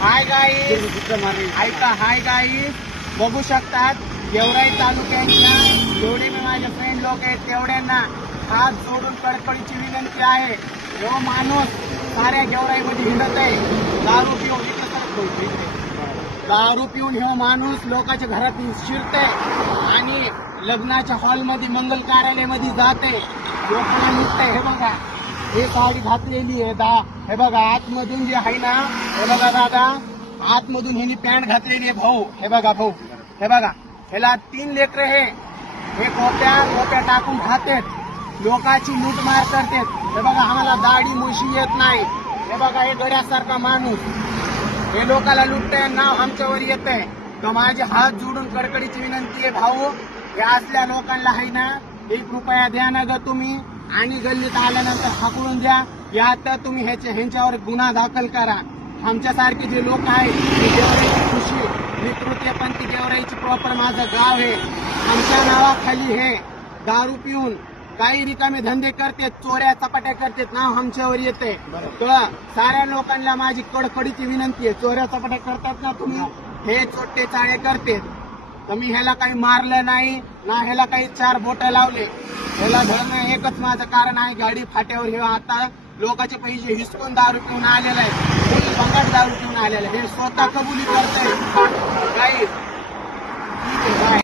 Hi guys, ऐका. Hi guys, बघू शकतात गेवराई तालुक्याच्या जेवढे मी माझे फ्रेंड लोक आहेत तेवढ्यांना हात जोडून कडकडीची विनंती आहे. जो माणूस साऱ्या गेवराईमध्ये हिंडत आहे दारू पिऊन, दारू पिऊन हे माणूस लोकांच्या घरात शिरते आणि लग्नाच्या हॉलमध्ये मंगल कार्यालयामध्ये जाते, लोकांना लुटते. हे बघा, हे साडी घातलेली आहे हे बघा आतमधून जे आहे ना, हे बघा दादा, आतमधून हिने पॅन्ट घातलेली आहे. भाऊ हे बघा, भाऊ हे बघा, ह्याला 3 लेकरं हे कोप्या टाकून खातेत, लोकांची लूटमार करतात. हे बघा, आम्हाला दाढी मुशी येत नाही. हे बघा, हे गड्यासारखा माणूस हे लोकांना लुटतंय, नाव आमच्यावर येतंय. तर माझे हात जोडून कडकडीची विनंती आहे, भाऊ या असल्या लोकांना आहे ना 1 रुपया द्या ना ग तुम्ही, आणि गल्लीत आल्यानंतर हाकलून द्या. या तर तुम्ही ह्यांच्यावर गुन्हा दाखल करा. आमच्यासारखे जे लोक आहेत ते गेवराईची खुशी, मी तृतीयपंथी गेवराईची प्रॉपर माझं गाव आहे. आमच्या नावाखाली हे दारू पिऊन काही रिकामे धंदे करतात, चोऱ्या चपाट्या करतात, नाव आमच्यावर येते. तर साऱ्या लोकांना माझी कडकडीची विनंती आहे, चोऱ्या चपाट्या करतात ना तुम्ही, हे चोट्टे चाळे करतात. तर मी ह्याला काही मारलं नाही ना, ह्याला काही 4 बोटं लावले. ह्याला धरणं एकच माझं कारण आहे, गाडी फाट्यावर हे आता लोकांचे पैसे हिसकून दारू पिऊन आलेला आहे, बंगाट दारू पिऊन आलेला आहे. हे स्वतः कबुली करतंय. काही ठीक आहे, बाय.